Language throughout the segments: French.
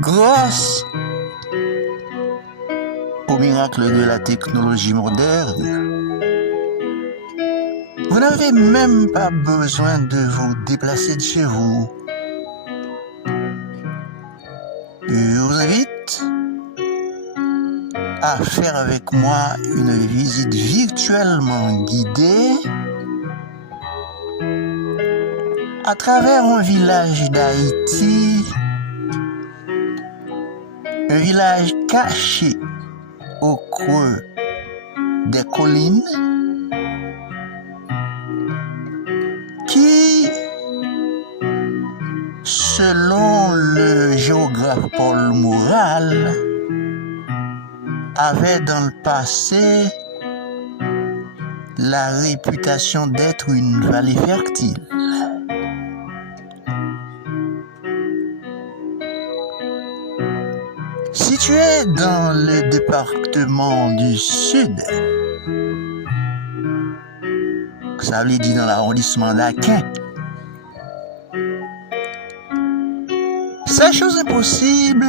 Grâce au miracle de la technologie moderne, vous n'avez même pas besoin de vous déplacer de chez vous. Je vous invite à faire avec moi une visite virtuellement guidée à travers un village d'Haïti, un village caché au creux des collines qui, selon le géographe Paul Morale, avait dans le passé la réputation d'être une vallée fertile. Situé dans le département du Sud, ça veut dire dans l'arrondissement d'Aquin, c'est chose impossible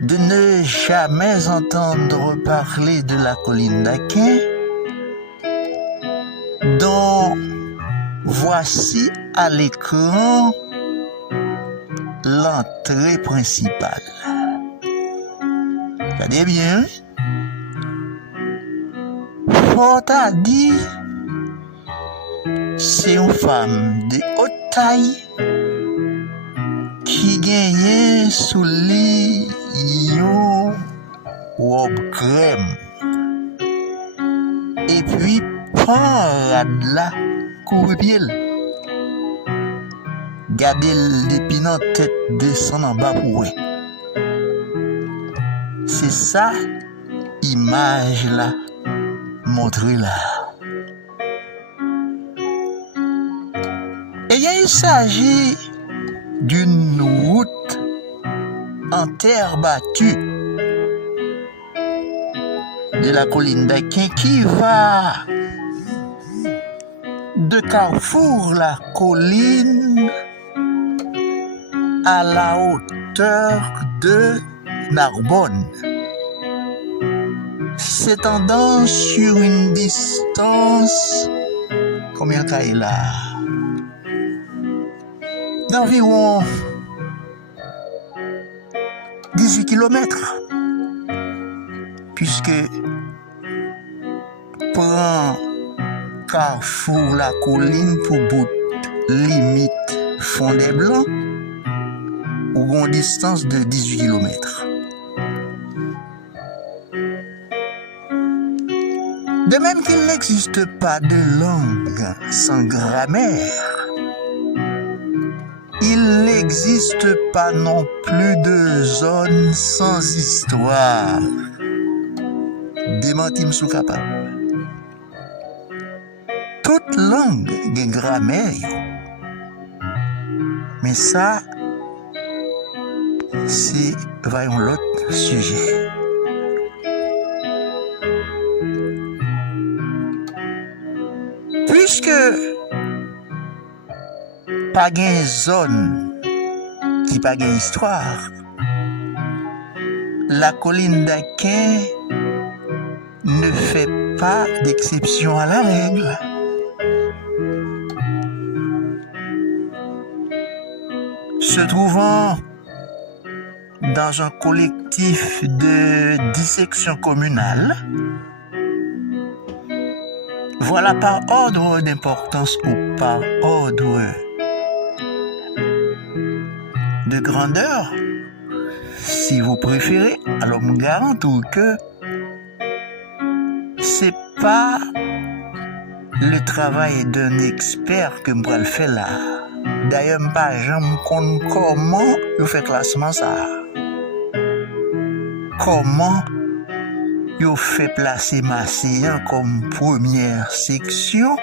de ne jamais entendre parler de la colline d'Aquin, dont voici à l'écran l'entrée principale. Regardez bien. Fort à dire, c'est une femme de haute taille qui gagne sous lit yon robe crème. Et puis, parade là, couvre-pied. Gardez l'épinant tête descend en bas pour ouais. C'est ça, image là, montrée là. Et il s'agit d'une route en terre battue de la colline d'Aquin qui va de Carrefour la colline à la hauteur de Narbonne, s'étendant sur une distance, combien qu'elle est là, d'environ 18 km, puisque prend Carrefour la colline pour bout limite Fond des Blancs, ou une distance de 18 km. De même qu'il n'existe pas de langue sans grammaire, il n'existe pas non plus de zone sans histoire. Démentim sous capable. Toute langue a grammaire. Mais ça, c'est voyons l'autre sujet. Puisque pas gain zone qui pas gain histoire, la colline d'Aquin ne fait pas d'exception à la règle. Se trouvant dans un collectif de dissection communale, voilà par ordre d'importance ou par ordre de grandeur, si vous préférez, alors me garantis que c'est pas le travail d'un expert que je le fais là. D'ailleurs, pas jamais compte comment vous fait classement ça. Comment vous fait placer Massillon comme première section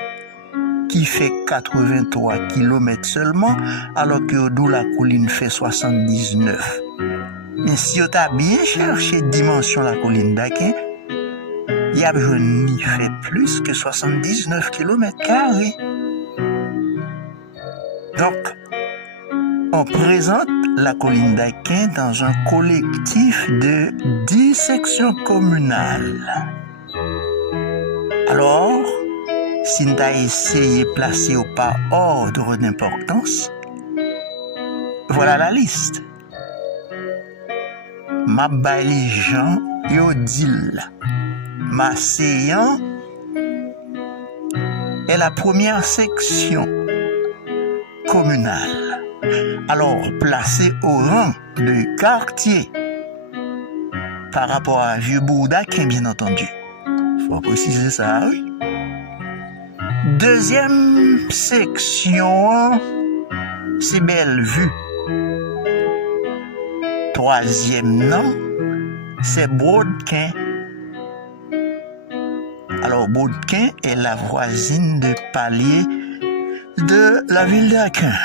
qui fait 83 km seulement, alors que d'où la colline fait 79. Mais si vous avez bien cherché dimension la colline d'Aquin, il y a fait plus que 79 km². Donc, on présente la colline d'Aquin dans un collectif de 10 sections communales. Alors, si nous avons essayé de placer par ordre d'importance, voilà la liste. Ma baili Jean Yodil Macéan est la première section communale. Alors, placée au rang de quartier par rapport à Vieux-Bourg-d'Aquin, bien entendu. Il faut préciser ça, oui. Deuxième section, c'est Bellevue. Troisième nom, c'est Brodequin. Alors, Brodequin est la voisine de palier de la ville d'Aquin.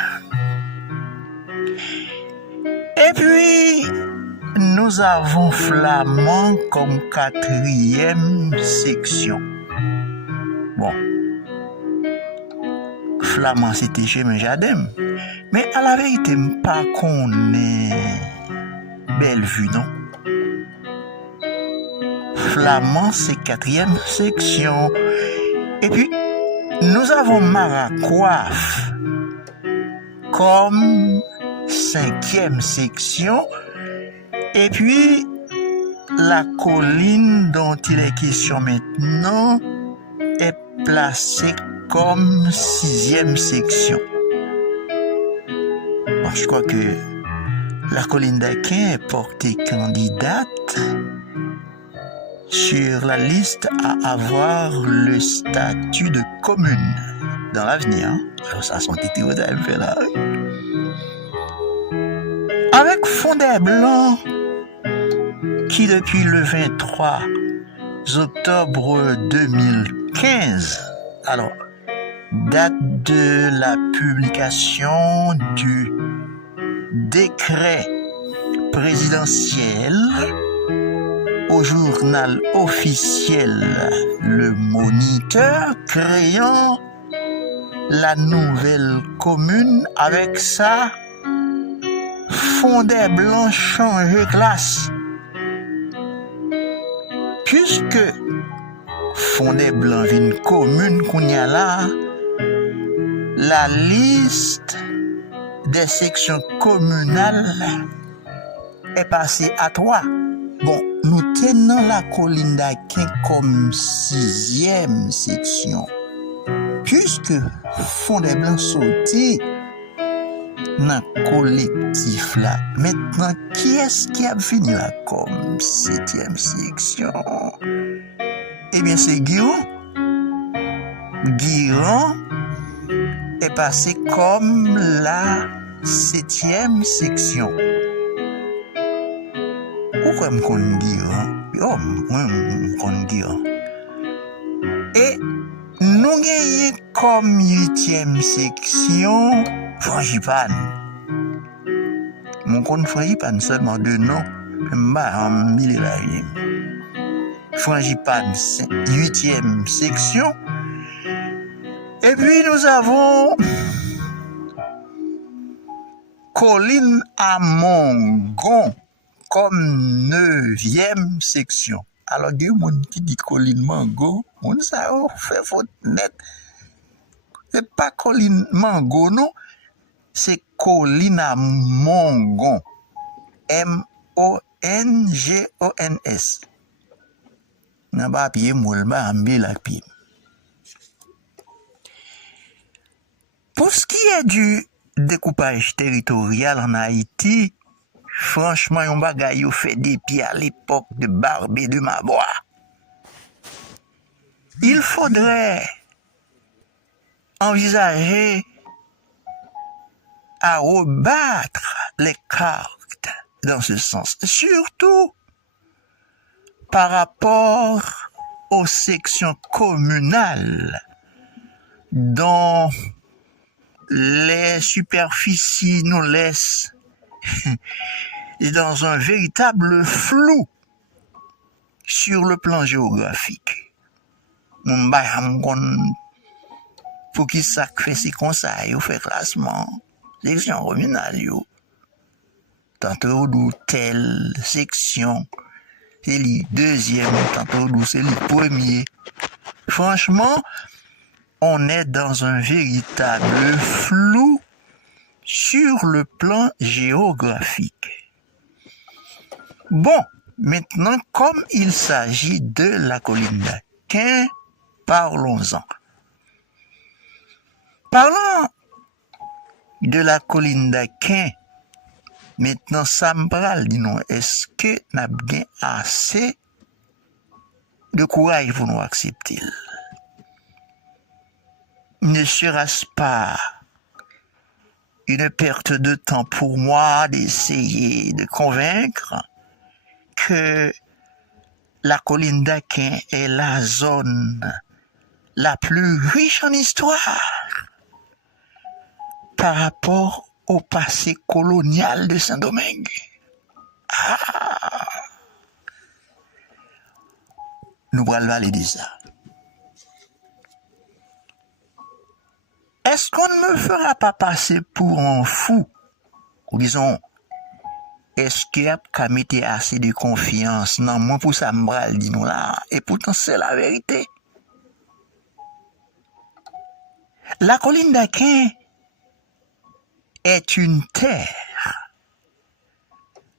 Et puis, nous avons Flamand comme quatrième section. Bon, Flamand, c'était chez mes jardins. Mais à la vérité, je ne pas connais Bellevue, non? Flamand, c'est quatrième section. Et puis, nous avons Maracoif comme cinquième section. Et puis, la colline dont il est question maintenant est placée comme sixième section. Bon, je crois que la colline d'Aquin est portée candidate sur la liste à avoir le statut de commune dans l'avenir. Alors ça, son titre, vous avez fait là. Avec Fondé Blanc, qui depuis le 23 octobre 2015, alors, date de la publication du décret présidentiel au journal officiel Le Moniteur, créant la nouvelle commune avec sa Fondé Blanc changé classe. Puisque Fondé Blanc vient commune qu'on y a là, la liste des sections communales est passée à 3. Bon, nous tenons la colline d'Aquin comme sixième section. Puisque Fondé Blanc sauté dans le collectif là, maintenant, qui est-ce qui a fini là comme septième section? Eh bien, c'est Guiron. Guiron est passé comme la septième section. Pourquoi je me Guiron? Oh, je me Guiron. Et nous avons comme huitième section Frangipane. Mon compte Frangipane seulement deux noms. Frangipane, huitième section. Et puis nous avons Colline à Mongon comme neuvième section. Alors, il y a des gens qui disent Colline Mango, on ça fait faute net. C'est pas Colline Mango, non. C'est Colline à Mongon. M-O-N-G-O-N-S. N'a pas pied moule, ba ambi la pied. Pour ce qui est du découpage territorial en Haïti, franchement, on bagaille fait des pieds à l'époque de Barbé de Mabois. Il faudrait envisager à rebattre les cartes dans ce sens, surtout par rapport aux sections communales dont les superficies nous laissent dans un véritable flou sur le plan géographique. Pour qui ça fait si comme ça, il fait classement. section communale, yo. Tantôt d'où telle section, c'est le deuxième, tantôt d'où c'est le premier. Franchement, on est dans un véritable flou sur le plan géographique. Bon, maintenant, comme il s'agit de la colline d'Aquin, parlons-en. Parlant de la colline d'Aquin, maintenant, ça me parle, dis-nous, est-ce que nous avons assez de courage pour nous accepter? Ne sera-ce pas une perte de temps pour moi d'essayer de convaincre que la colline d'Aquin est la zone la plus riche en histoire par rapport au passé colonial de Saint-Domingue? Nous allons valider ça. Est-ce qu'on ne me fera pas passer pour un fou? Ou disons, est-ce qu'il y a qu'à mettre assez de confiance dans moi pour ça me dit nous là? Et pourtant, c'est la vérité. La colline d'Aquin est une terre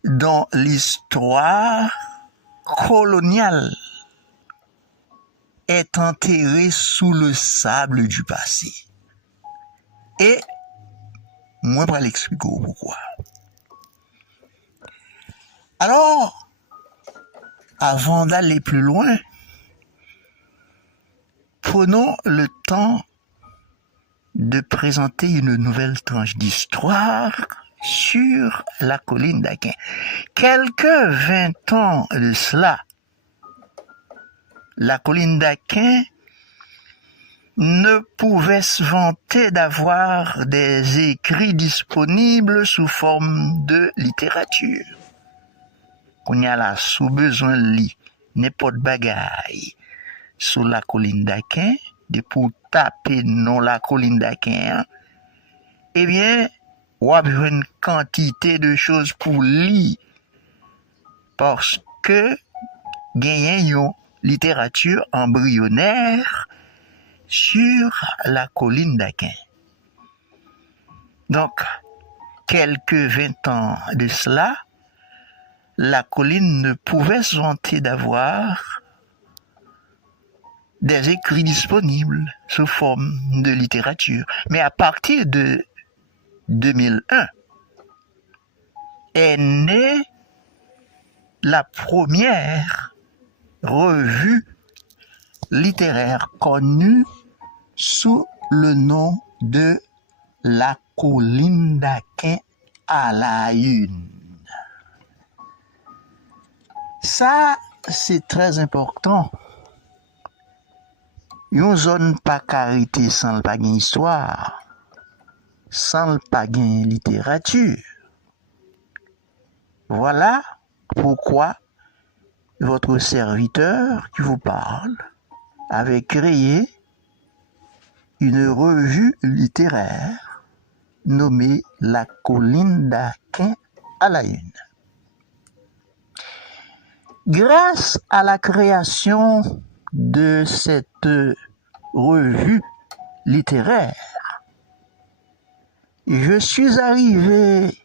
dont l'histoire coloniale est enterrée sous le sable du passé. Et moi, je vais l'expliquer pourquoi. Alors, avant d'aller plus loin, prenons le temps de présenter une nouvelle tranche d'histoire sur la colline d'Aquin. Quelques 20 ans de cela, la colline d'Aquin ne pouvait se vanter d'avoir des écrits disponibles sous forme de littérature. Qu'on y a là, sous besoin de lit, n'importe bagaille, sous la colline d'Aquin, de pour taper non la colline d'Aquin, eh bien, on a une quantité de choses pour lire, parce que gagne une littérature embryonnaire sur la colline d'Aquin. Donc, quelques 20 ans de cela, la colline ne pouvait se vanter d'avoir des écrits disponibles sous forme de littérature. Mais à partir de 2001, est née la première revue littéraire connue sous le nom de La colline d'Aquin à la une. Ça, c'est très important. Une zone pas carité sans le pas gain histoire, sans le pas gain littérature. Voilà pourquoi votre serviteur qui vous parle avait créé une revue littéraire nommée La colline d'Aquin à la une. Grâce à la création de cette revue littéraire, je suis arrivé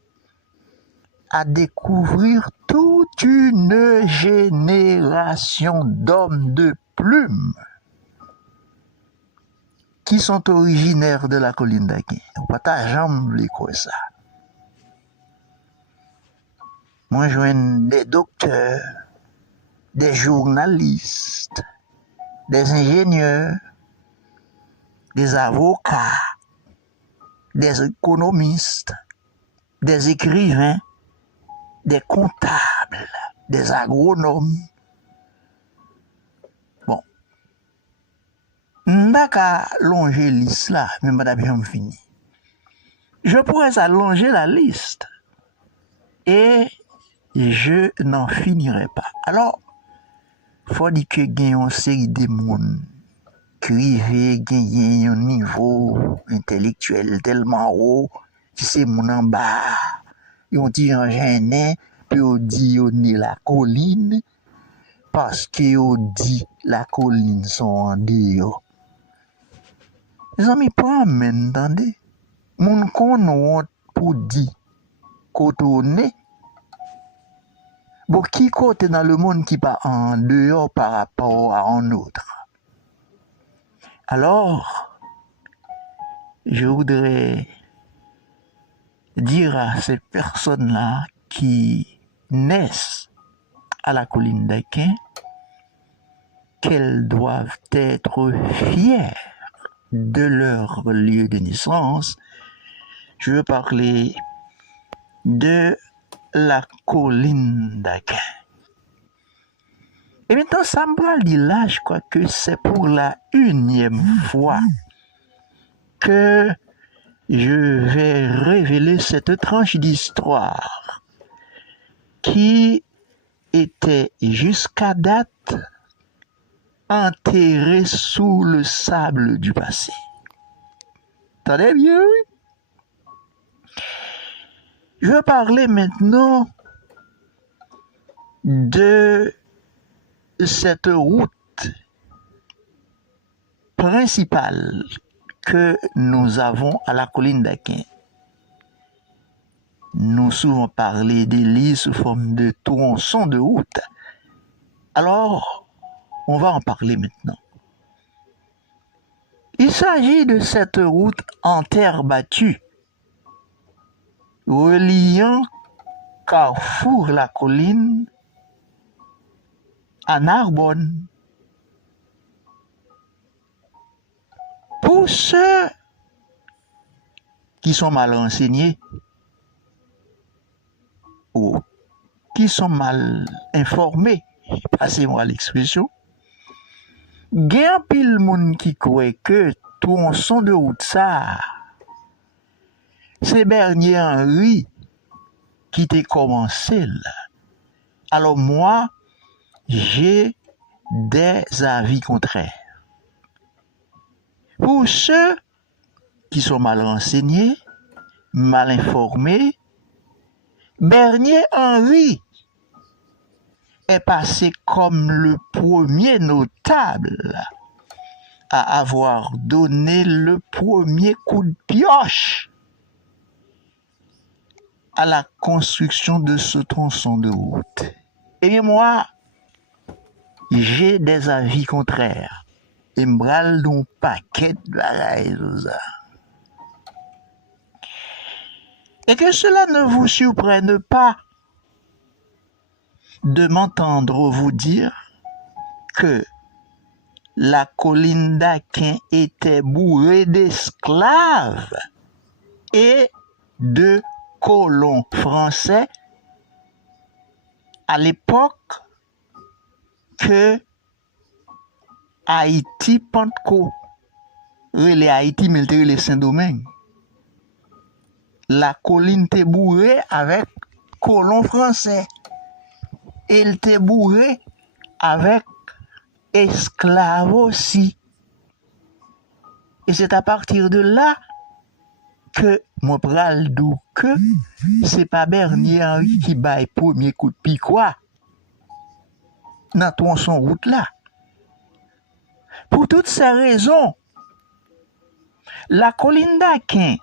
à découvrir toute une génération d'hommes de plume qui sont originaires de la colline d'Aquin. On ne peut pas jamais quoi ça. Moi, je vois des docteurs, des journalistes, des ingénieurs, des avocats, des économistes, des écrivains, des comptables, des agronomes. Bon. N'a qu'à longer liste là, mais madame j'en fini. Je pourrais allonger la liste et je n'en finirai pas. Alors, faut dire que gagne une série de monde qui gagne un niveau intellectuel tellement haut, qui c'est mon en bas. Ils dit en gêné, puis on dit on est la colline, parce qu'on dit la colline sont en dehors. Les amis, pas m'entendez. Mon qu'on pour dire qu'on est. Bon, qui côté dans le monde qui pas en dehors par rapport à un autre? Alors, je voudrais dire à ces personnes-là qui naissent à la colline d'Aquin qu'elles doivent être fières de leur lieu de naissance. Je veux parler de la colline d'Aquin. Et maintenant, ça me dit là, je crois que c'est pour la 1e fois que je vais révéler cette tranche d'histoire qui était jusqu'à date enterrée sous le sable du passé. Attendez bien, oui? Je vais parler maintenant de cette route principale que nous avons à la colline d'Aquin. Nous souvent parlé d'Élie sous forme de tronçon de route. Alors, on va en parler maintenant. Il s'agit de cette route en terre battue reliant Carrefour la colline à Narbonne. Pour ceux qui sont mal renseignés ou qui sont mal informés, passez-moi l'expression, gen pile moun qui croit que tronçon de route ça, c'est Bernier Henry qui t'a commencé là. Alors moi, j'ai des avis contraires. Pour ceux qui sont mal renseignés, mal informés, Bernier Henry est passé comme le premier notable à avoir donné le premier coup de pioche à la construction de ce tronçon de route. Eh bien moi, j'ai des avis contraires. Et m'bral d'un paquet de bagailles. Et que cela ne vous surprenne pas de m'entendre vous dire que la colline d'Aquin était bourrée d'esclaves et de colons français à l'époque que Haïti Pentecôte, les Haïti mais les Saint-Domingue. La colline était bourrée avec colons français. Et elle était bourrée avec esclaves aussi. Et c'est à partir de là que moi pral dou que c'est pas Bernier Henry qui baille premier coup de piquois dans tronçon route là. Pour toutes ces raisons, la colline d'Aquin,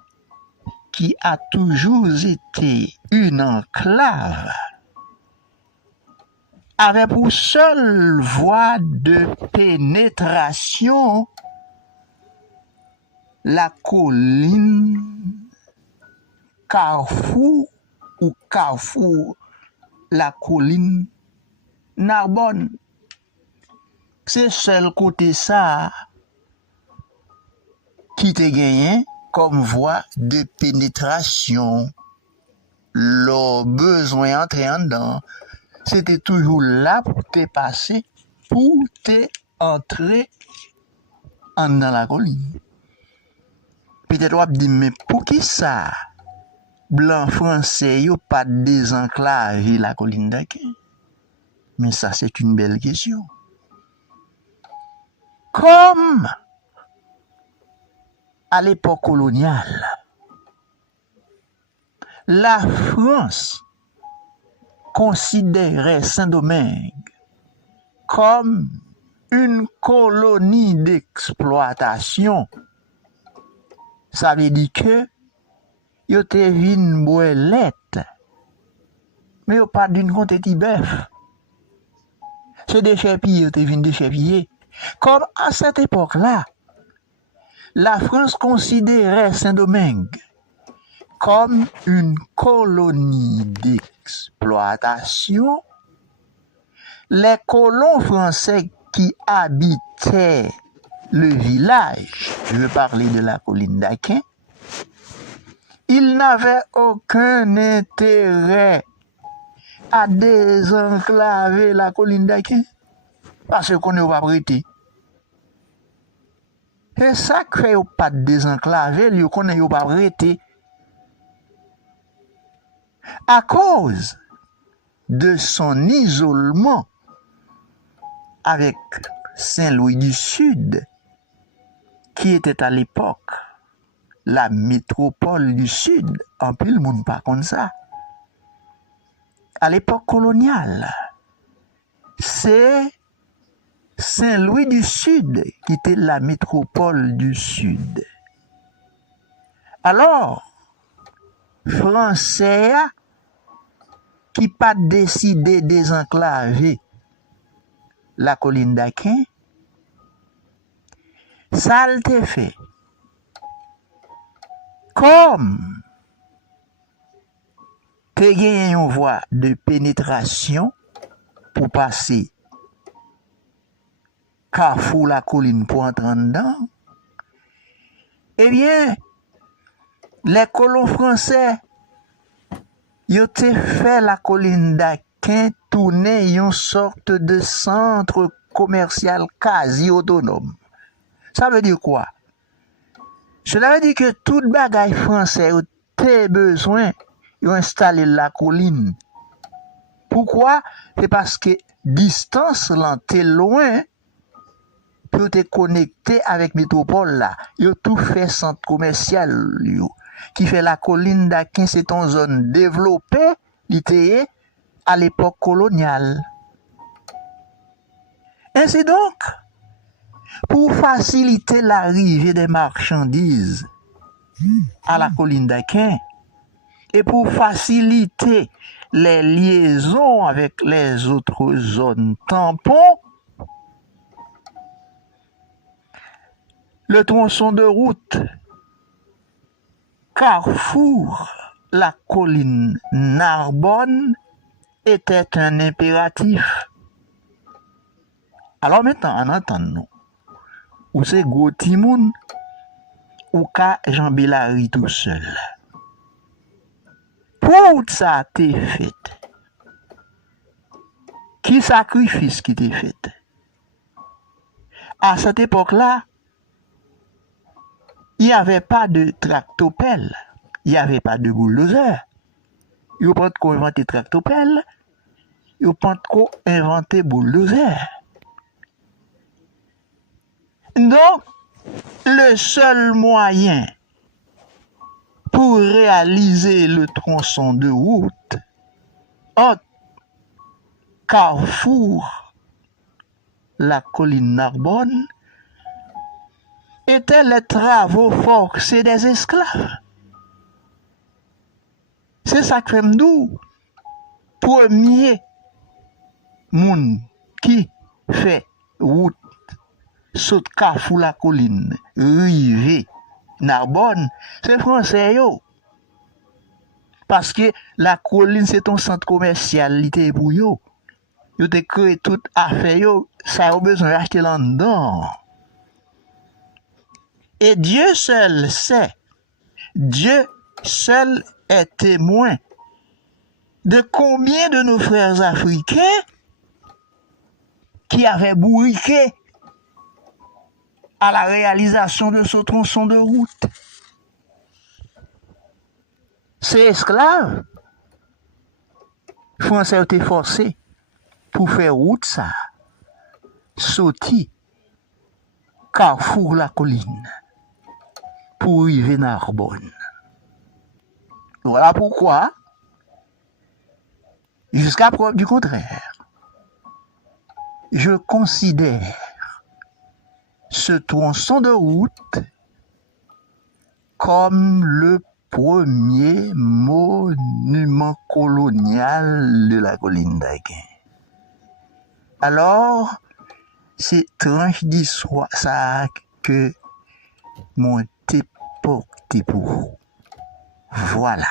qui a toujours été une enclave, avait pour seule voie de pénétration la colline Carrefour ou Carrefour, la colline Narbonne. C'est seul côté ça qui te gagné comme voie de pénétration. Leur besoin d'entrer en dedans, c'était toujours là pour te passer, pour te entrer dans la colline. Peut-être on va dire, mais pour qui ça? Blanc français, yo pas désenclavé la colline d'Aquin. Mais ça, c'est une belle question. Comme à l'époque coloniale, la France considérait Saint-Domingue comme une colonie d'exploitation. Ça veut dire que yo te vin boelette, mais yo pas d'une compte ti bœuf. C'est des chépillés, yo te vin des chépillés. Comme à cette époque-là, la France considérait Saint-Domingue comme une colonie d'exploitation. Les colons français qui habitaient le village, je veux parler de la colline d'Aquin, ils n'avaient aucun intérêt à désenclaver la colline d'Aquin parce qu'on n'est pas prêté. Et ça crée pas de désenclaver, lui qu'on n'est pas prêté. À cause de son isolement avec Saint-Louis du Sud, qui était à l'époque la métropole du Sud, en plus le monde pas comme ça. À l'époque coloniale, c'est Saint-Louis du Sud qui était la métropole du Sud. Alors, Français qui pas décidé désenclaver la colline d'Aquin, ça l'a fait. Comme te gagné une voie de pénétration pour passer Carrefour la colline pour entrer dedans, eh bien, les colons français, ils ont fait la colline d'Aquin tourner une sorte de centre commercial quasi autonome. Ça veut dire quoi? Cela veut dire que tout bagaille français a besoin d'installer la colline. Pourquoi? C'est parce que distance là, t'es loin pour te connecter avec métropole là. Ils ont tout fait centre commercial qui fait la colline d'Aquin, c'est une zone développée, littéraire, à l'époque coloniale. Ainsi donc, pour faciliter l'arrivée des marchandises à la colline d'Aquin et pour faciliter les liaisons avec les autres zones tampons, le tronçon de route Carrefour, la colline Narbonne était un impératif. Alors maintenant, en entendant, ou c'est gros timoun, ou ka Jean Bellary tout seul. Pour ça t'est fait, qui sacrifice qui t'est fait? À cette époque-là, il n'y avait pas de tractopelle, il n'y avait pas de bulldozer. Il n'y a pas de inventer tractopelle, il n'y a pas de inventer bulldozer. Donc, le seul moyen pour réaliser le tronçon de route entre Carrefour, la colline Narbonne, étaient les travaux forcés des esclaves. C'est ça que nous, premier monde qui fait route saute Carrefour la colline, rivé Narbonne, c'est français yo. Parce que la colline c'est un centre commercial l'ité pour yo. Yo te créé toute affaire yo, ça a besoin d'acheter là-dedans. Et Dieu seul sait, Dieu seul est témoin de combien de nos frères africains qui avaient bourriqué à la réalisation de ce tronçon de route. Ces esclaves, Français ont été forcés pour faire route ça, sauter Carrefour la colline, pour arriver à Narbonne. Voilà pourquoi, jusqu'à preuve du contraire, je considère ce tronçon de route comme le premier monument colonial de la colline d'Aguin. Alors, c'est tranche d'histoire ça que mon porté pour vous. Voilà.